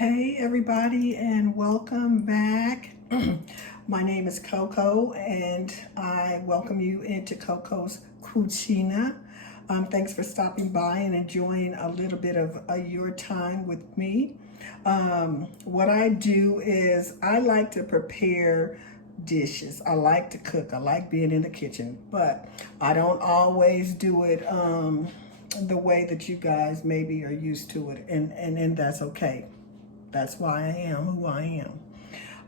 Hey everybody, and welcome back. My name is Coco and I welcome you into Coco's Cucina. Thanks for stopping by and enjoying a little bit of your time with me. What I do is I like to prepare dishes. I like to cook. I like being in the kitchen, but I don't always do it the way that you guys maybe are used to it, and that's okay. That's why I am who I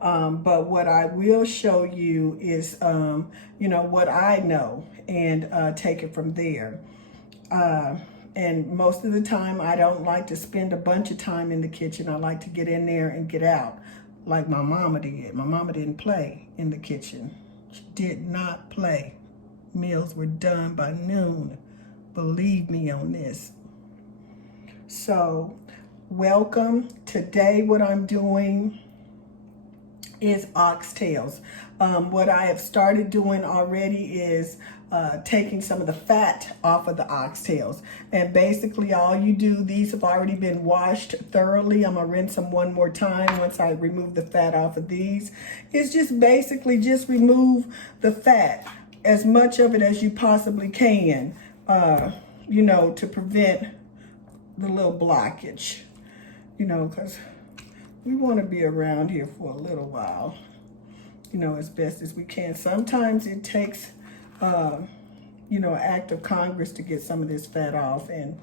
am. But what I will show you is, what I know, and take it from there. And most of the time, I don't like to spend a bunch of time in the kitchen. I like to get in there and get out, like my mama did. My mama didn't play in the kitchen. She did not play. Meals were done by noon. Believe me on this. So, welcome. Today what I'm doing is oxtails. What I have started doing already is taking some of the fat off of the oxtails. And basically all you do, these have already been washed thoroughly. I'm gonna rinse them one more time once I remove the fat off of these. It's just basically just remove the fat, as much of it as you possibly can, to prevent the little blockage. Because we want to be around here for a little while, as best as we can. Sometimes it takes, an act of Congress to get some of this fat off. And,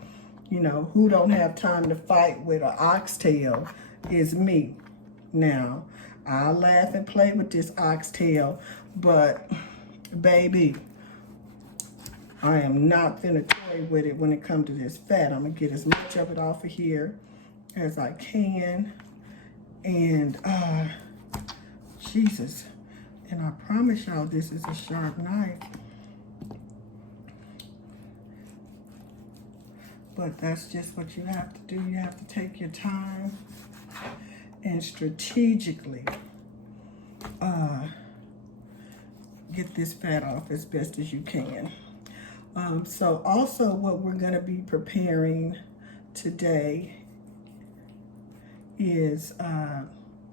who don't have time to fight with an oxtail is me. Now, I'll laugh and play with this oxtail, but, baby, I am not finna toy with it when it comes to this fat. I'm going to get as much of it off of here as I can. And Jesus, and I promise y'all this is a sharp knife, but that's just what you have to do. You have to take your time and strategically get this fat off as best as you can. So also what we're going to be preparing today is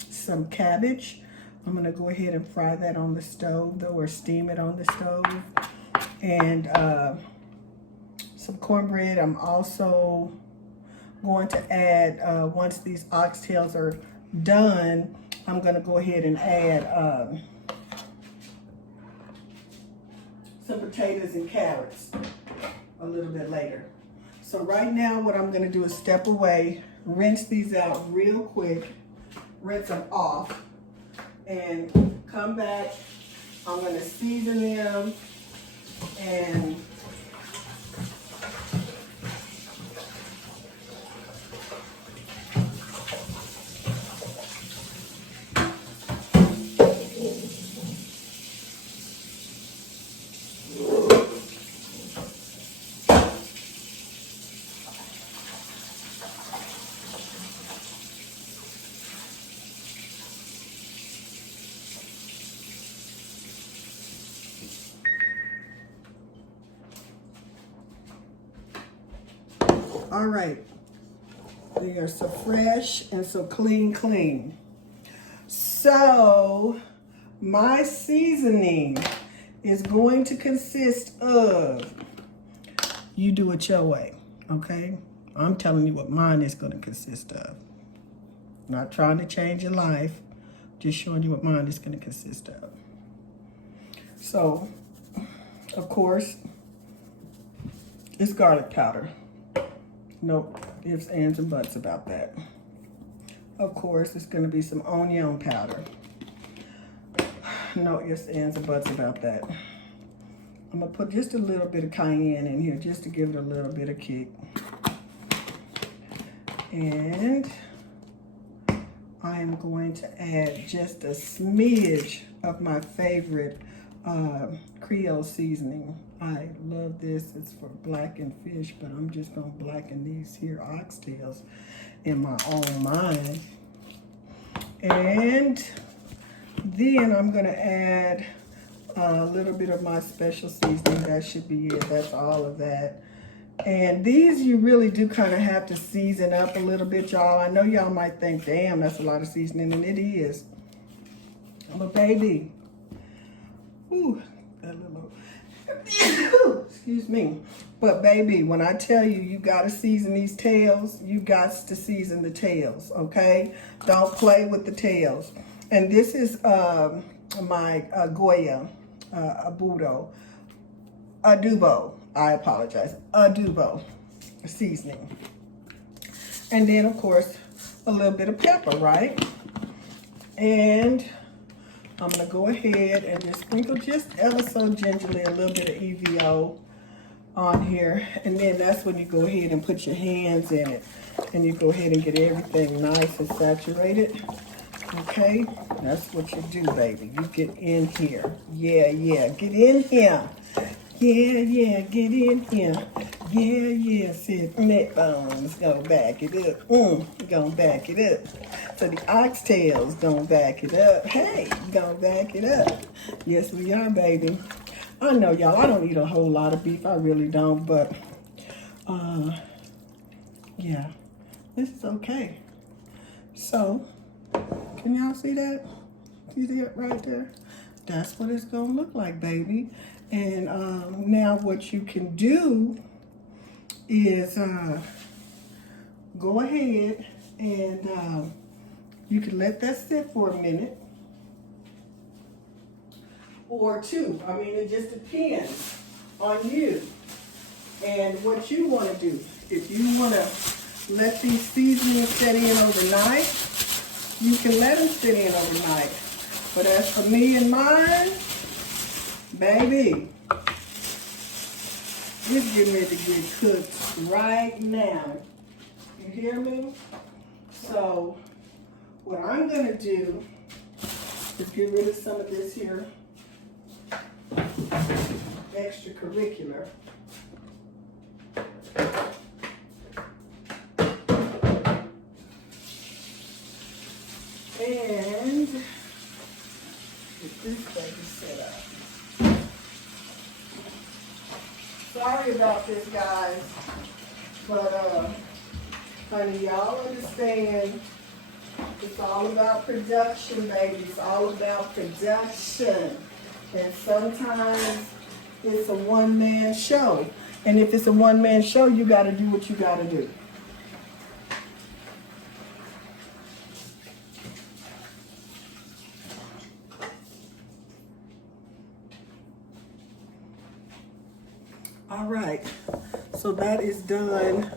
some cabbage. I'm gonna go ahead and fry that on the stove though, or steam it on the stove. And some cornbread. I'm also going to add, once these oxtails are done, I'm gonna go ahead and add some potatoes and carrots a little bit later. So right now what I'm gonna do is step away, rinse these out real quick, rinse them off, and come back. I'm gonna season them and all right, they are so fresh and so clean. So my seasoning is going to consist of, you do it your way, okay? I'm telling you what mine is going to consist of. Not trying to change your life, just showing you what mine is going to consist of. So, of course, it's garlic powder. No ifs, ands, and buts about that. Of course, it's going to be some onion powder. No ifs, ands, and buts about that. I'm going to put just a little bit of cayenne in here just to give it a little bit of kick. And I am going to add just a smidge of my favorite Creole seasoning. I love this. It's for blackened fish, but I'm just gonna blacken these here oxtails in my own mind. And then I'm gonna add a little bit of my special seasoning. That should be it. That's all of that. And these you really do kind of have to season up a little bit, y'all. I know y'all might think, damn, that's a lot of seasoning, and it is. But baby, ooh, that little, excuse me. But baby, when I tell you, you gotta season these tails, you got to season the tails, okay? Don't play with the tails. And this is my Goya adobo, I apologize, adobo seasoning. And then of course, a little bit of pepper, right? And I'm gonna go ahead and just sprinkle just ever so gingerly a little bit of EVO on here. And then that's when you go ahead and put your hands in it. And you go ahead and get everything nice and saturated. Okay, that's what you do, baby. You get in here. Yeah, yeah, get in here. Yeah, yeah, get in here. Yeah, yeah, sit neck bones, gonna back it up. Gonna back it up. So the oxtails gonna back it up. Hey, gonna back it up. Yes, we are, baby. I know, y'all, I don't eat a whole lot of beef. I really don't, but, yeah, this is okay. So, can y'all see that? See that right there? That's what it's gonna look like, baby. And now what you can do is go ahead and you can let that sit for a minute or two. I mean, it just depends on you and what you want to do. If you want to let these seasonings set in overnight, you can let them sit in overnight. But as for me and mine, baby, it's getting ready to get cooked right now. You hear me? So what I'm gonna do is get rid of some of this here extracurricular. And get this baby set up. Sorry about this, guys, but honey, y'all understand it's all about production, baby. It's all about production. And sometimes it's a one-man show. And if it's a one-man show, you got to do what you got to do. All right, so that is done.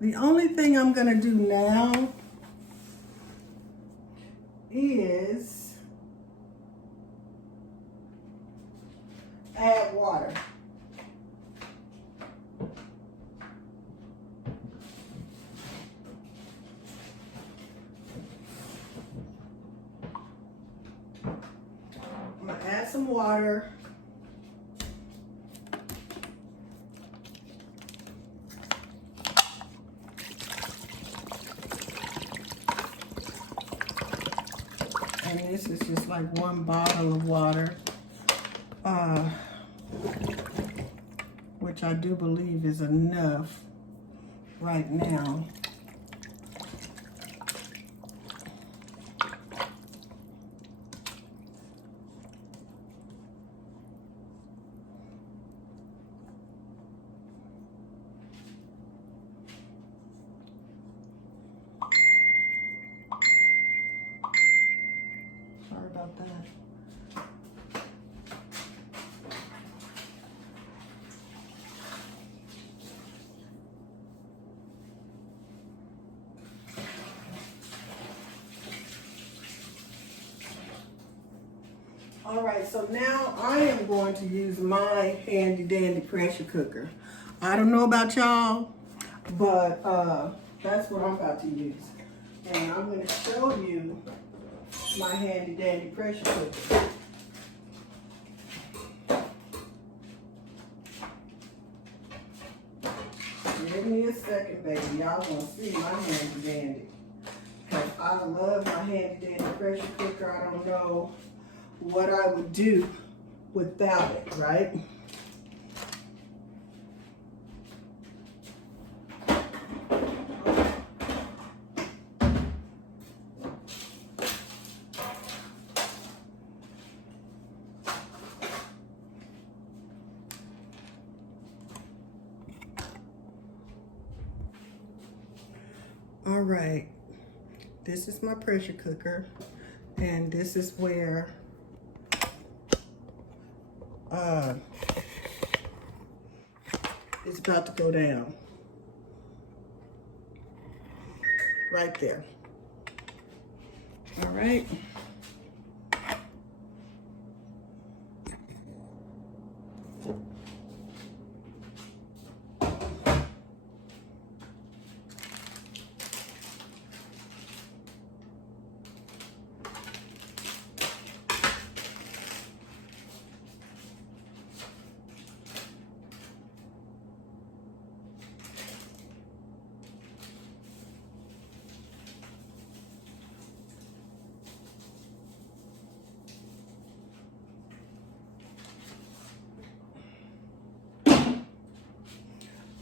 The only thing I'm gonna do now is add water. I'm gonna add some water. And this is just like one bottle of water, which I do believe is enough right now. Sorry about that. All right, so now I am going to use my handy dandy pressure cooker. I don't know about y'all, but that's what I'm about to use. And I'm going to show you my handy dandy pressure cooker. Give me a second, baby. Y'all gonna see my handy dandy. Because I love my handy dandy pressure cooker. I don't know what I would do without it, right? All right, this is my pressure cooker, and this is where it's about to go down. Right there. All right.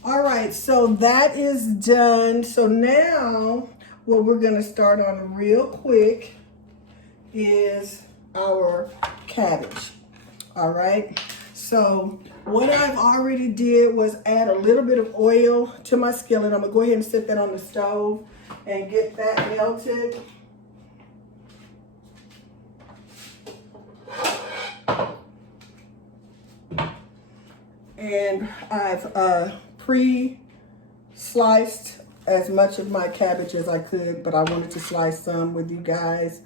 All right, so that is done. So now what we're gonna start on real quick is our cabbage. All right, so what I've already did was add a little bit of oil to my skillet. I'm gonna go ahead and set that on the stove and get that melted. And I've pre-sliced as much of my cabbage as I could, but I wanted to slice some with you guys.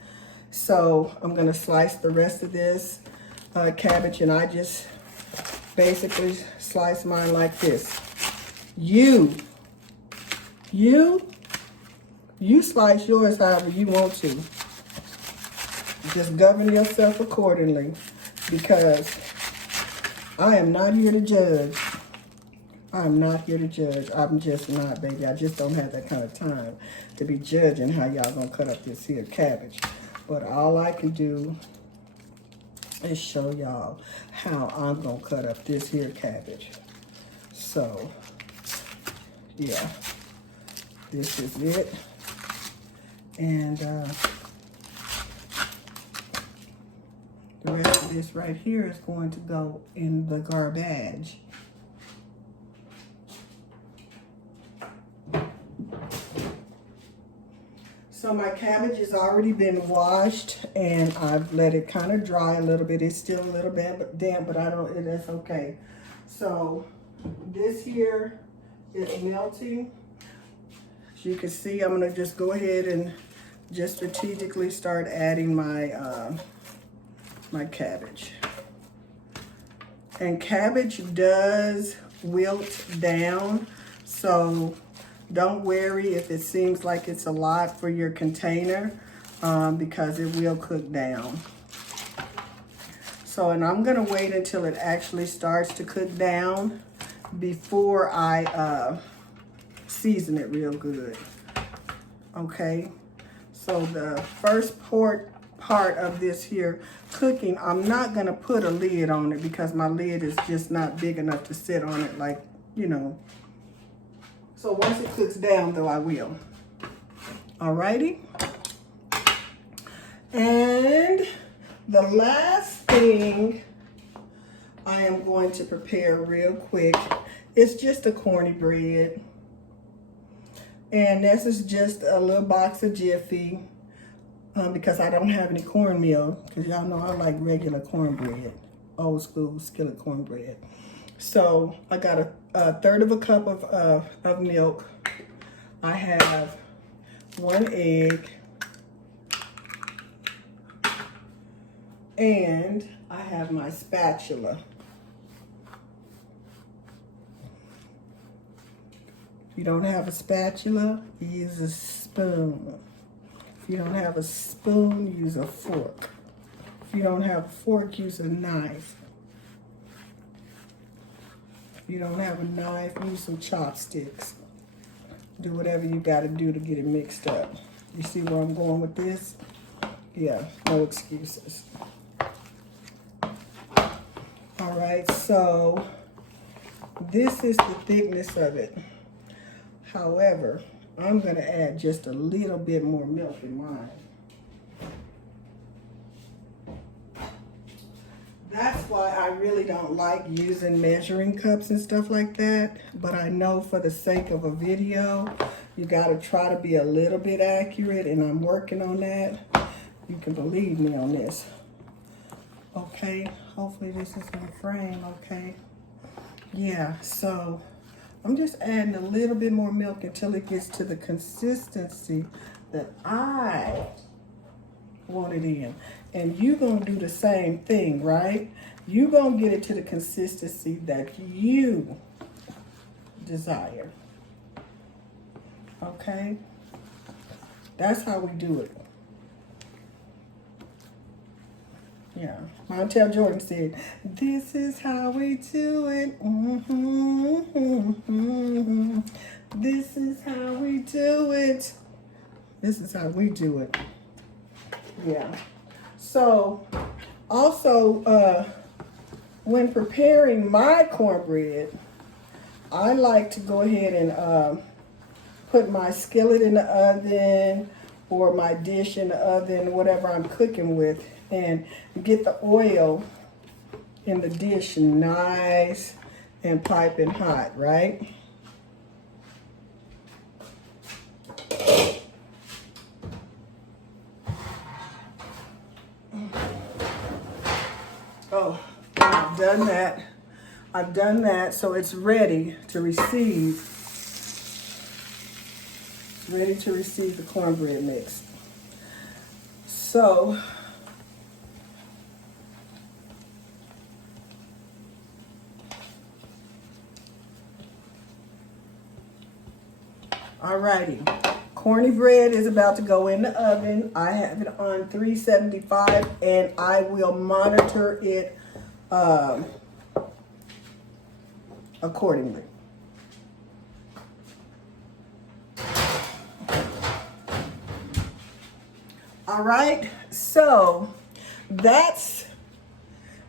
So I'm gonna slice the rest of this cabbage, and I just basically slice mine like this. You slice yours however you want to. Just govern yourself accordingly, because I am not here to judge. I'm not here to judge. I'm just not, baby. I just don't have that kind of time to be judging how y'all gonna cut up this here cabbage. But all I can do is show y'all how I'm gonna cut up this here cabbage. So, yeah, this is it. And the rest of this right here is going to go in the garbage. So my cabbage has already been washed, and I've let it kind of dry a little bit. It's still a little bit damp, but that's okay. So this here is melting. As you can see, I'm gonna just go ahead and just strategically start adding my my cabbage. And cabbage does wilt down, so don't worry if it seems like it's a lot for your container, because it will cook down. So, and I'm gonna wait until it actually starts to cook down before I season it real good. Okay, so the first part of this here cooking, I'm not gonna put a lid on it because my lid is just not big enough to sit on it, like, you know. So once it cooks down though, I will. Alrighty. And the last thing I am going to prepare real quick is just a cornbread. And this is just a little box of Jiffy, because I don't have any cornmeal, because y'all know I like regular cornbread, old school skillet cornbread. So I got a third of a cup of milk. I have 1 egg, and I have my spatula. If you don't have a spatula, use a spoon. If you don't have a spoon, use a fork. If you don't have a fork, use a knife. If you don't have a knife, use some chopsticks. Do whatever you gotta do to get it mixed up. You see where I'm going with this? Yeah, no excuses. All right, so this is the thickness of it. However, I'm gonna add just a little bit more milk in mine. That's why I really don't like using measuring cups and stuff like that. But I know for the sake of a video, you got to try to be a little bit accurate, and I'm working on that. You can believe me on this. Okay, hopefully this is in frame, okay? Yeah, so I'm just adding a little bit more milk until it gets to the consistency that I want it in. And you're going to do the same thing, right? You're going to get it to the consistency that you desire. Okay? That's how we do it. Yeah. Montel Jordan said, this is how we do it. This is how we do it. This is how we do it. Yeah. So, also, when preparing my cornbread, I like to go ahead and put my skillet in the oven or my dish in the oven, whatever I'm cooking with, and get the oil in the dish nice and piping hot, right? Oh, I've done that. I've done that, so it's ready to receive. It's ready to receive the cornbread mix. So, alrighty, corny bread is about to go in the oven. I have it on 375, and I will monitor it accordingly. All right, so that's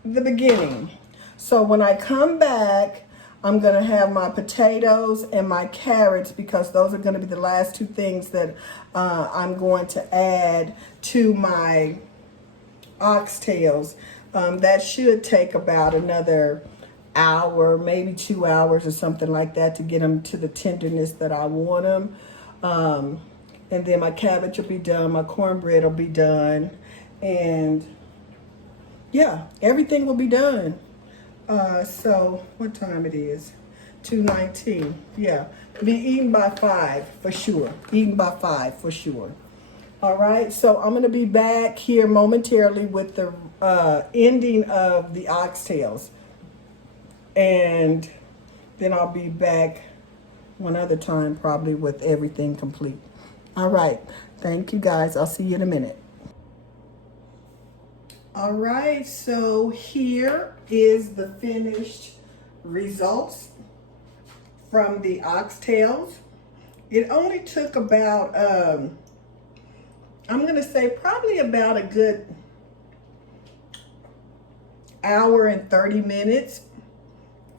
the beginning. So when I come back, I'm gonna have my potatoes and my carrots, because those are gonna be the last two things that I'm going to add to my oxtails. That should take about another hour, maybe 2 hours or something like that, to get them to the tenderness that I want them. And then my cabbage will be done, my cornbread will be done, and yeah, everything will be done. So what time it is? 2:19. Yeah, be eaten by 5 for sure. Eaten by 5 for sure. All right, so I'm gonna be back here momentarily with the ending of the oxtails, and then I'll be back one other time probably with everything complete. All right, thank you guys. I'll see you in a minute. All right, so here is the finished results from the oxtails. It only took about, I'm gonna say probably about a good hour and 30 minutes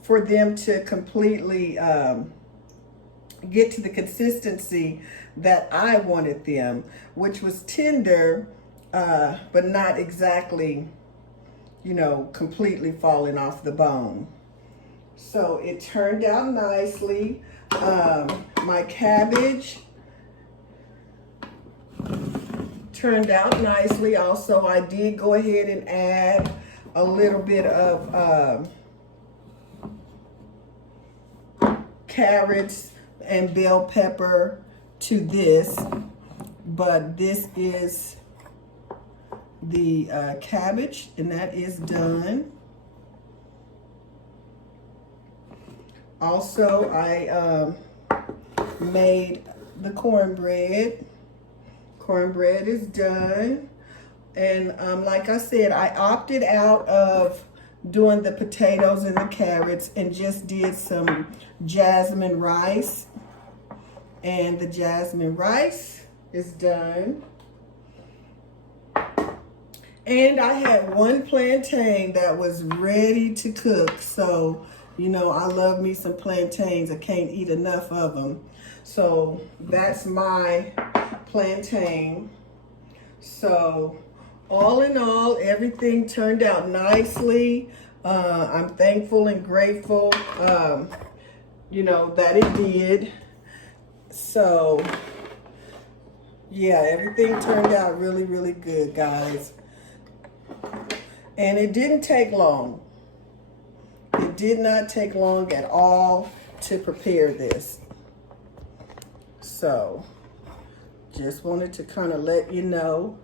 for them to completely get to the consistency that I wanted them, which was tender, but not exactly, you know, completely falling off the bone. So it turned out nicely. My cabbage turned out nicely. Also, I did go ahead and add a little bit of carrots and bell pepper to this, but this is the cabbage, and that is done. Also, I made the cornbread. Cornbread is done. And like I said, I opted out of doing the potatoes and the carrots and just did some jasmine rice. And the jasmine rice is done. And I had one plantain that was ready to cook. So, you know, I love me some plantains. I can't eat enough of them. So that's my plantain. So all in all, everything turned out nicely. I'm thankful and grateful, you know, that it did. So, yeah, everything turned out really, really good, guys. And it didn't take long. It did not take long at all to prepare this. So, just wanted to kind of let you know.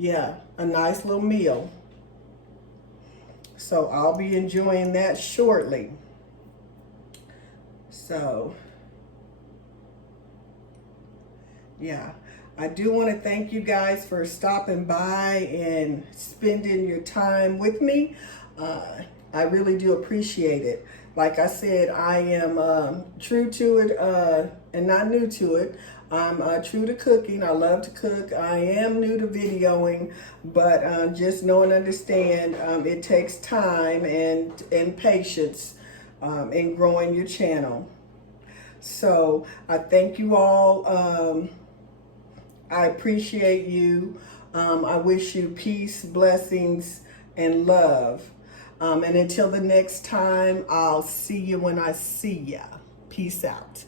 Yeah, a nice little meal. So I'll be enjoying that shortly. So, yeah, I do want to thank you guys for stopping by and spending your time with me. I really do appreciate it. Like I said, I am true to it and not new to it. I'm true to cooking. I love to cook. I am new to videoing, but just know and understand it takes time and patience in growing your channel. So I thank you all. I appreciate you. I wish you peace, blessings, and love. And until the next time, I'll see you when I see ya. Peace out.